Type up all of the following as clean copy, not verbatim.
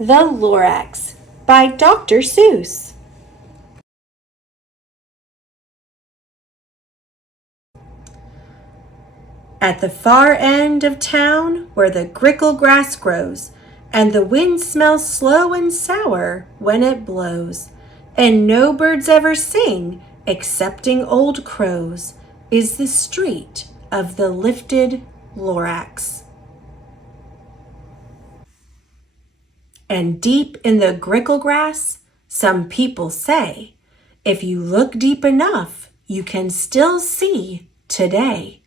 The Lorax by Dr. Seuss. At the far end of town, where the grickle grass grows, and the wind smells slow and sour when it blows, and no birds ever sing excepting old crows, is the street of the lifted Lorax. And deep in the grickle grass, some people say, if you look deep enough, you can still see today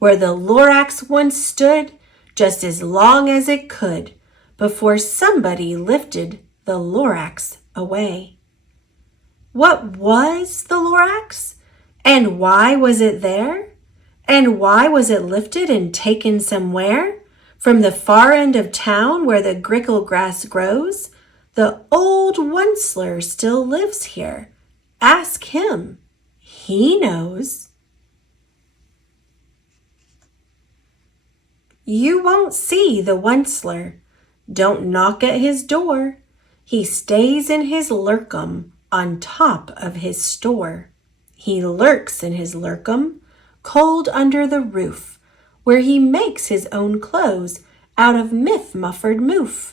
where the Lorax once stood, just as long as it could, before somebody lifted the Lorax away. What was the Lorax? And why was it there? And why was it lifted and taken somewhere? From the far end of town where the grickle grass grows, the old Once-ler still lives here. Ask him. He knows. You won't see the Once-ler. Don't knock at his door. He stays in his lurkum on top of his store. He lurks in his lurkum, cold under the roof, where he makes his own clothes out of myth-muffered moof.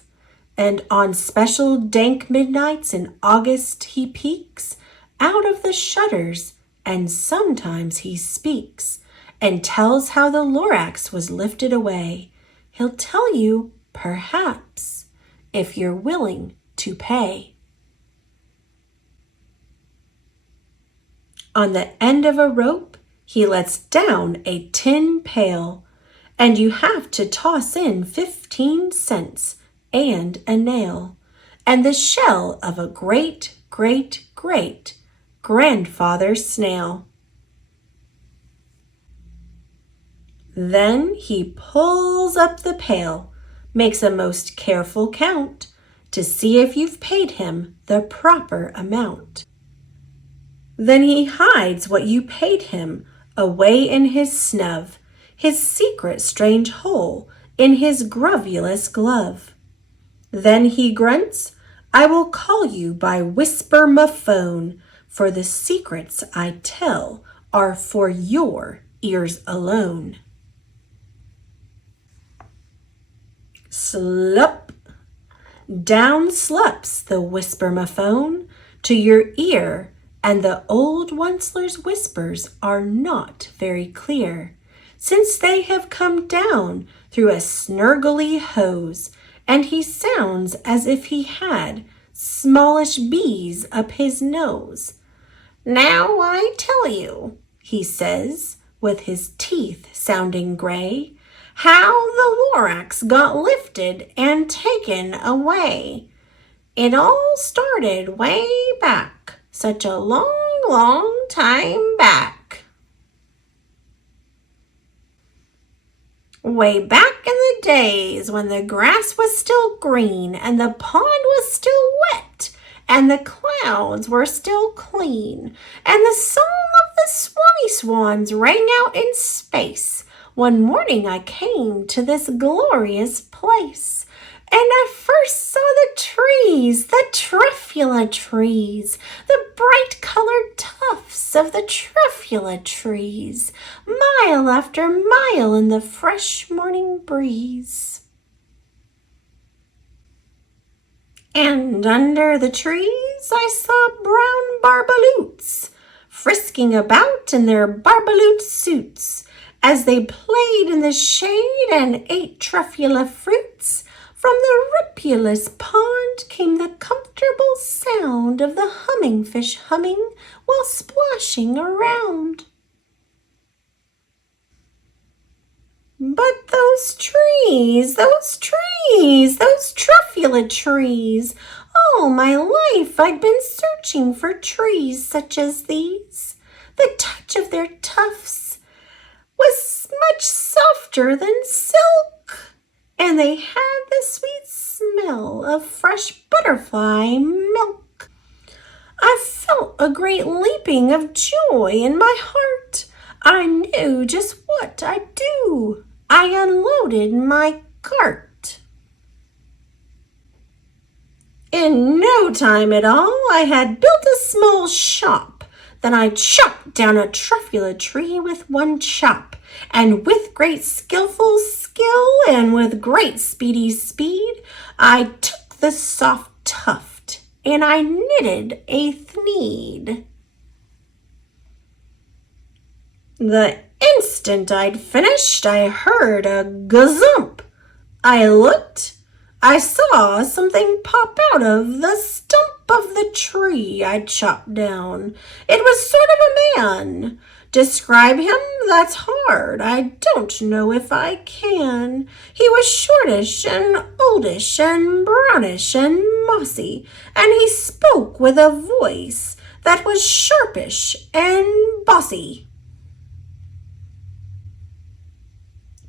And on special dank midnights in August he peeks out of the shutters, and sometimes he speaks and tells how the Lorax was lifted away. He'll tell you, perhaps, if you're willing to pay. On the end of a rope, he lets down a tin pail, and you have to toss in 15 cents and a nail, and the shell of a great, great, great grandfather snail. Then he pulls up the pail, makes a most careful count to see if you've paid him the proper amount. Then he hides what you paid him away in his snub, his secret strange hole in his grovulous glove. Then he grunts, I will call you by whisper-ma-phone, for the secrets I tell are for your ears alone. Slup! Down slups the whisper-ma-phone to your ear, and the old Once-ler's whispers are not very clear, since they have come down through a snurgly hose, and he sounds as if he had smallish bees up his nose. Now I tell you, he says, with his teeth sounding gray, how the Lorax got lifted and taken away. It all started way back, such a long, long time back. Way back in the days when the grass was still green and the pond was still wet and the clouds were still clean and the song of the swanny swans rang out in space, one morning I came to this glorious place. And I first saw the trees, the Truffula Trees, the bright-colored tufts of the Truffula Trees, mile after mile in the fresh morning breeze. And under the trees I saw brown barbaloots, frisking about in their barbaloot suits, as they played in the shade and ate truffula fruits. From the ripulous pond came the comfortable sound of the humming fish humming while splashing around. But those trees, those Truffula Trees, all my life I'd been searching for trees such as these. The touch of their tufts was much softer than silk, and they had the sweet smell of fresh butterfly milk. I felt a great leaping of joy in my heart. I knew just what I'd do. I unloaded my cart. In no time at all, I had built a small shop. Then I chopped down a truffula tree with one chop, and with great skillful skill and with great speedy speed, I took the soft tuft and I knitted a thneed. The instant I'd finished, I heard a gazump. I looked. I saw something pop out of the stump of the tree I'd chopped down. It was sort of a man. Describe him? That's hard. I don't know if I can. He was shortish and oldish and brownish and mossy, and he spoke with a voice that was sharpish and bossy.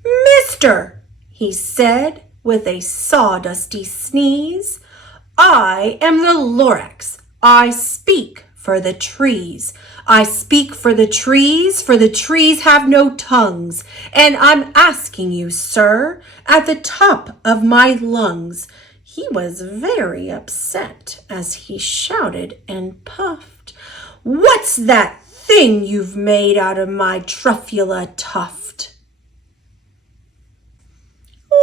"Mister," he said with a sawdusty sneeze, "I am the Lorax. I speak for the trees. I speak for the trees have no tongues, and I'm asking you, sir, at the top of my lungs." He was very upset as he shouted and puffed. "What's that thing you've made out of my truffula tuft?"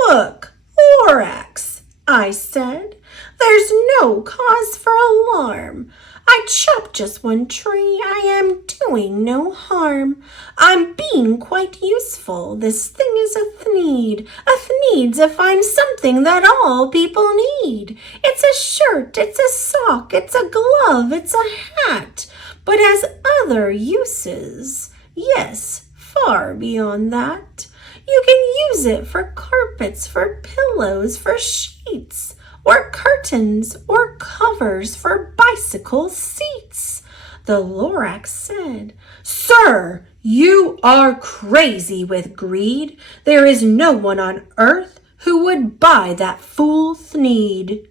"Look, Lorax," I said, "there's no cause for alarm. I chopped just one tree. I am doing no harm. I'm being quite useful. This thing is a thneed. A thneed's a fine something that all people need. It's a shirt, it's a sock, it's a glove, it's a hat, but has other uses. Yes, far beyond that. You can use it for carpets, for pillows, for sheets, or curtains, or covers for bicycle seats." The Lorax said, "Sir, you are crazy with greed. There is no one on earth who would buy that fool Thneed."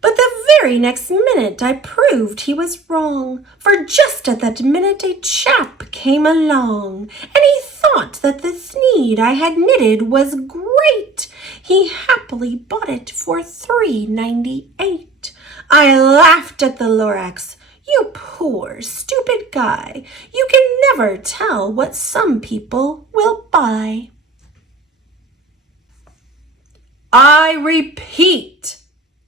But the very next minute I proved he was wrong, for just at that minute a chap came along, and he thought that the Thneed I had knitted was great. He happily bought it for $3.98. I laughed at the Lorax. "You poor, stupid guy. You can never tell what some people will buy." "I repeat,"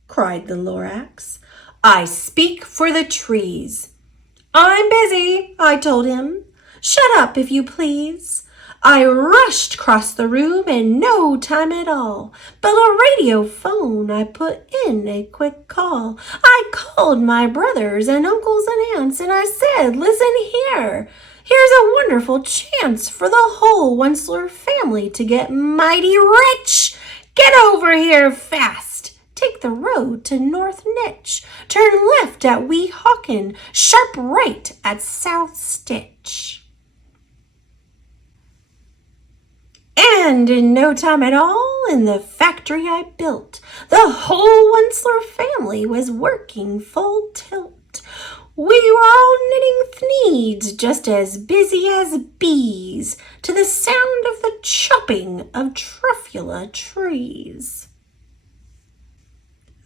cried the Lorax, "I speak for the trees." "I'm busy," I told him. "Shut up, if you please." I rushed across the room in no time at all. But a radio phone, I put in a quick call. I called my brothers and uncles and aunts, and I said, "Listen here. Here's a wonderful chance for the whole Once-ler family to get mighty rich. Get over here fast. Take the road to North Nitch. Turn left at Weehawken. Sharp right at South Stitch." And in no time at all, in the factory I built, the whole Once-ler family was working full tilt. We were all knitting thneeds, just as busy as bees, to the sound of the chopping of Truffula trees.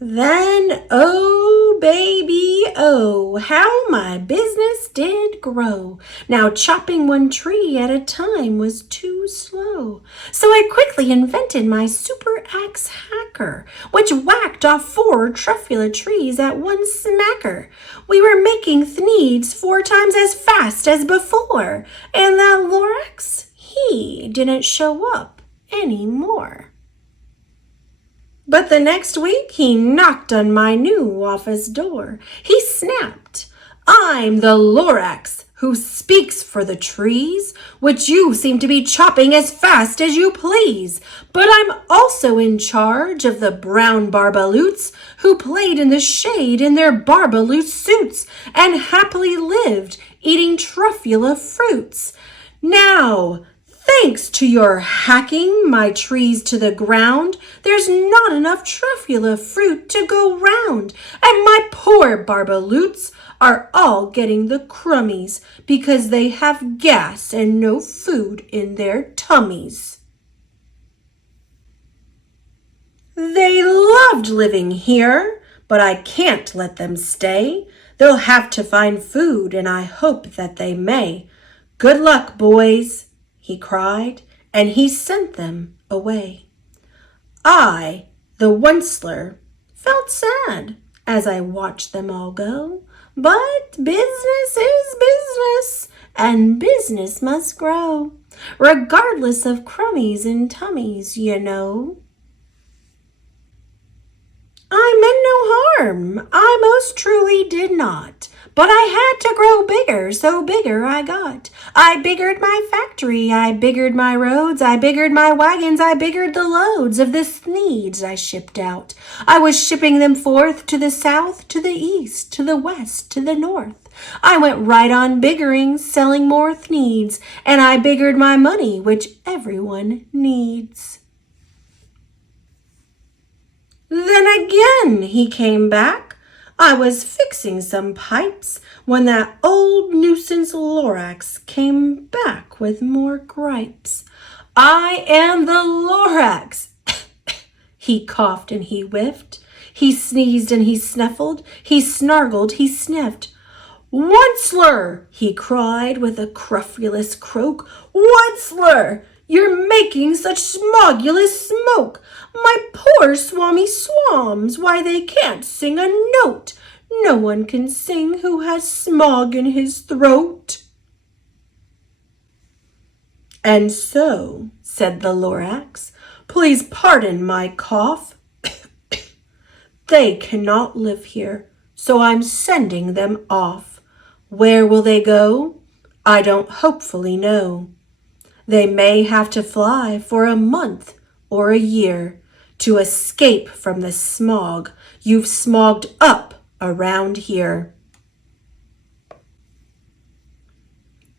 Then, oh, baby, oh, how my business did grow. Now chopping one tree at a time was too slow. So I quickly invented my super axe hacker, which whacked off 4 Truffula trees at one smacker. We were making thneeds 4 times as fast as before, and that Lorax, he didn't show up anymore. But the next week he knocked on my new office door. He snapped, "I'm the Lorax who speaks for the trees, which you seem to be chopping as fast as you please. But I'm also in charge of the brown barbaloots who played in the shade in their barbaloot suits and happily lived eating truffula fruits. Now, thanks to your hacking my trees to the ground, there's not enough truffula fruit to go round, and my poor barbaloots are all getting the crummies because they have gas and no food in their tummies." They loved living here, but I can't let them stay. They'll have to find food, and I hope that they may. Good luck, boys, he cried, and he sent them away. I, the Once-ler, felt sad as I watched them all go. But business is business, and business must grow, regardless of crummies and tummies, you know. I meant no harm, I most truly did not. But I had to grow bigger, so bigger I got. I biggered my factory, I biggered my roads, I biggered my wagons, I biggered the loads of the Thneeds I shipped out. I was shipping them forth to the south, to the east, to the west, to the north. I went right on biggering, selling more Thneeds, and I biggered my money, which everyone needs. Then again he came back. I was fixing some pipes when that old nuisance Lorax came back with more gripes. I am the Lorax. He coughed and he whiffed. He sneezed and he snuffled. He snargled, he sniffed. Once-ler, he cried with a crufulous croak. Once-ler, you're making such smogulous smoke. My poor swammy swams, why they can't sing a note. No one can sing who has smog in his throat. And so, said the Lorax, please pardon my cough. They cannot live here, so I'm sending them off. Where will they go? I don't hopefully know. They may have to fly for a month or a year to escape from the smog you've smogged up around here.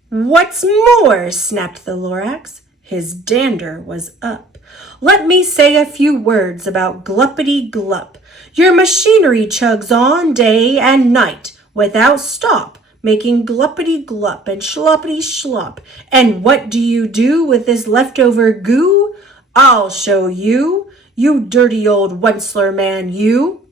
What's more, snapped the Lorax, his dander was up. Let me say a few words about gluppity-glup. Your machinery chugs on day and night without stop, making gluppity-glup and sloppity-slop. And what do you do with this leftover goo? I'll show you, you dirty old Once-ler man, you.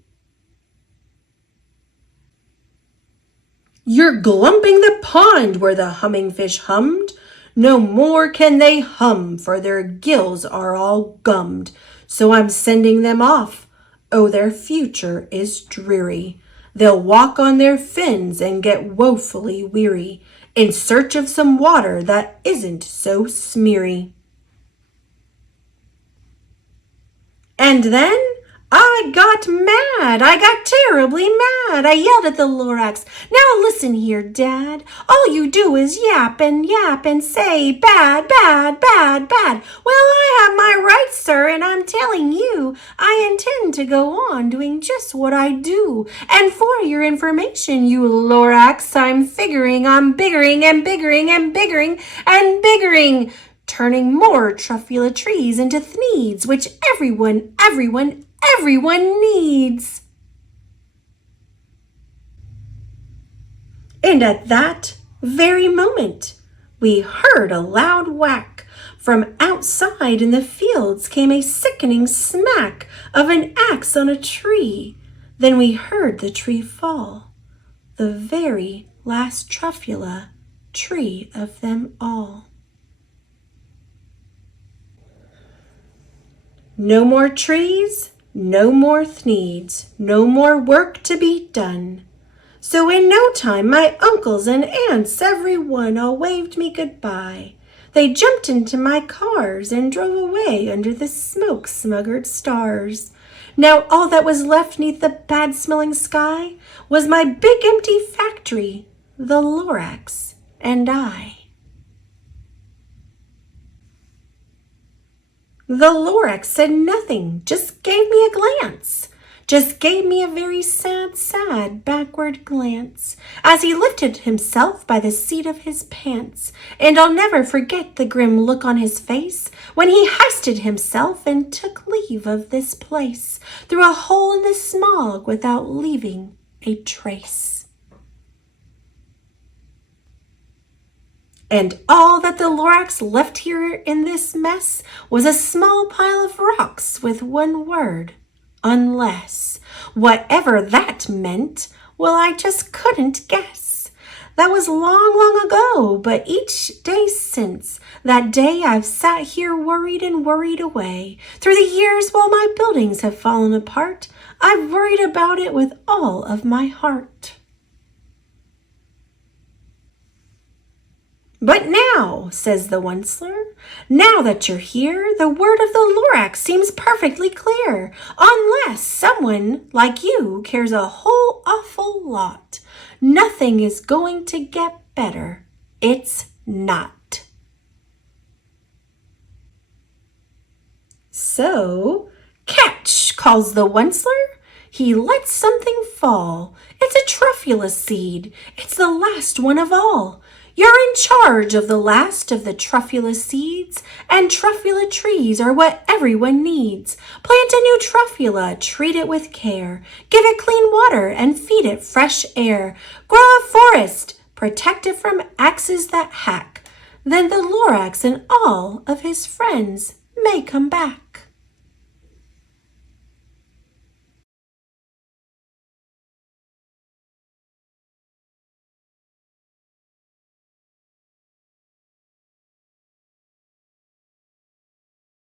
You're glumping the pond where the humming fish hummed. No more can they hum, for their gills are all gummed. So I'm sending them off. Oh, their future is dreary. They'll walk on their fins and get woefully weary, in search of some water that isn't so smeary. And then I got mad. I got terribly mad. I yelled at the Lorax. Now listen here, Dad. All you do is yap and say bad, bad, bad, bad. Well, I have my rights, sir, and I'm telling you, I intend to go on doing just what I do. And for your information, you Lorax, I'm figuring I'm biggering and biggering and biggering and biggering, turning more Truffula Trees into Thneeds, which everyone needs. And at that very moment, we heard a loud whack. From outside in the fields came a sickening smack of an axe on a tree. Then we heard the tree fall, the very last Truffula tree of them all. No more trees, no more Thneeds, no more work to be done. So in no time my uncles and aunts, every one, all waved me goodbye. They jumped into my cars and drove away under the smoke-smuggered stars. Now all that was left 'neath the bad-smelling sky was my big empty factory, the Lorax, and I. The Lorax said nothing, just gave me a glance, just gave me a very sad, sad backward glance as he lifted himself by the seat of his pants. And I'll never forget the grim look on his face when he hoisted himself and took leave of this place through a hole in the smog without leaving a trace. And all that the Lorax left here in this mess was a small pile of rocks with one word, unless. Whatever that meant, well, I just couldn't guess. That was long, long ago, but each day since that day I've sat here worried and worried away. Through the years while my buildings have fallen apart, I've worried about it with all of my heart. But now, says the Once-ler, now that you're here, the word of the Lorax seems perfectly clear, unless someone like you cares a whole awful lot. Nothing is going to get better. It's not. So, catch, calls the Once-ler. He lets something fall. It's a truffula seed. It's the last one of all. You're in charge of the last of the truffula seeds, and truffula trees are what everyone needs. Plant a new truffula, treat it with care, give it clean water and feed it fresh air. Grow a forest, protect it from axes that hack. Then the Lorax and all of his friends may come back.